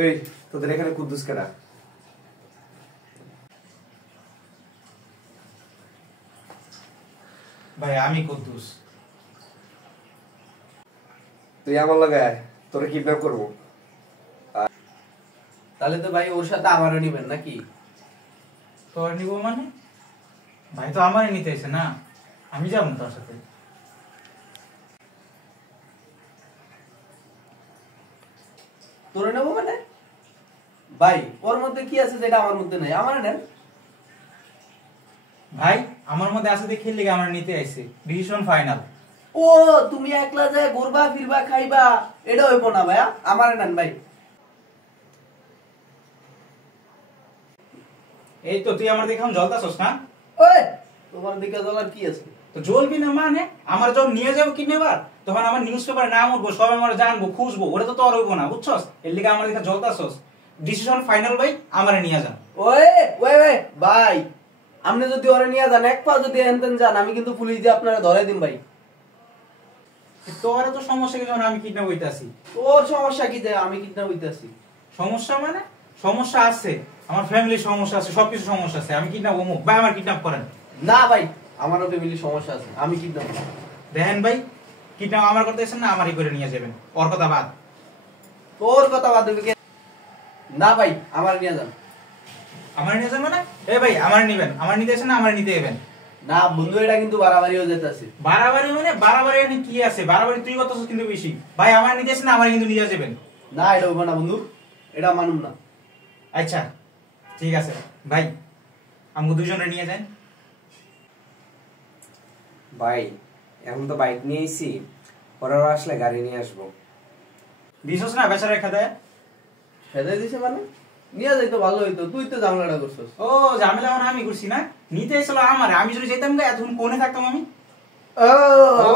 এই তোদের এখানে কুদ্দুস কেডা? ভাই আমি কুদ্দুস। তুই আমার লগে আয়, তোরে কিডন্যাপ করবো। তাহলে তো ভাই ওর সাথে আমারও নিবেন নাকি? তোর নিব মানে? ভাই তো আমারই নিতে এসে না, আমি যাবো তোর সাথে। তোরে নেবো মানে? ভাই ওর মধ্যে কি আছে যেটা আমার মধ্যে নাই? আমার নেন। ভাই আমার মধ্যে আছে দেখে লিগে আমার নিতে আইছে, ডিসিশন ফাইনাল। ও তুমি একলা যায় ঘুরবা ফিরবা খাইবা, এটা হইব না ভাইয়া, আমার নেন ভাই। এই তো তুই আমার দেখে জ্বলতাছস না? ওই তোমার দিকে জ্বলার কি আছে? তো জ্বলবি না মানে? আমার যখন নিয়ে যাবো কি নেবার, তখন আমার নিউজ পেপারে নাম উঠবো, সবাই আমার জানবো, খুঁজবো, ওটা তো তোর হইব না, বুঝছস? এর লিগে আমার দেখে জ্বলতাছস। ডিসিশন ফাইনাল ভাই, আমারে নিয়ে যান। ওই ওই ওই ভাই, আপনি যদি ওরে নিয়ে যান, এক পা যদি এনতেন যান, আমি কিন্তু পুলিশ দিয়ে আপনারা ধরে দিন ভাই। তোর তো সমস্যা কি যখন আমি কিডন্যাপ হইতাছি? তোর সমস্যা কি যে আমি কিডন্যাপ হইতাছি? সমস্যা মানে? সমস্যা আছে, আমার ফ্যামিলির সমস্যা আছে, সবকিছু সমস্যা আছে। আমি কিডন্যাপ হবো ভাই, আমার কিডন্যাপ করেন। না ভাই, আমারও ফ্যামিলির সমস্যা আছে, আমি কিডন্যাপ না। দেখেন ভাই, কিডন্যাপ আমার করতেছেন না, আমারই করে নিয়ে যাবেন, ওর কথা বাদ। তোর কথা বাদ দেবে কে? না ভাই, আমার নিয়ে যান। আমার নিয়ে যান মানে? এ ভাই আমার নিবেন, আমার নিতে আসেন না, আমার নিতে যাবেন। না বন্ধু, এটা কিন্তু বাড়াবাড়ি হয়ে যেতেছে। বাড়াবাড়ি মানে? বাড়াবাড়ি এখানে কি আছে? বাড়াবাড়ি তুই করতেছিস কিন্তু বেশি। ভাই আমার নিতে আসেন না, আমার কিন্তু নিয়ে যাবেন। না এটা হইব না বন্ধু, এটা মানুম না। আচ্ছা ঠিক আছে ভাই, আমাকে দুজনে নিয়ে যান। ভাই এখন তো বাইক নিয়ে আইছি, ওরা আসলে গাড়ি নিয়ে আসবো। দিছস না বেচারা খেতে? ফেলে দিছে মানে? নিয়ে যাইতো ভালো হইতো, তুই তো ঝামেলাটা করছস। ও ঝামেলা মানে আমি করছি না, নিতে এসেছিল আমার। আমি যদি যেতাম গা এতক্ষণ কোনে থাকতাম আমি। ও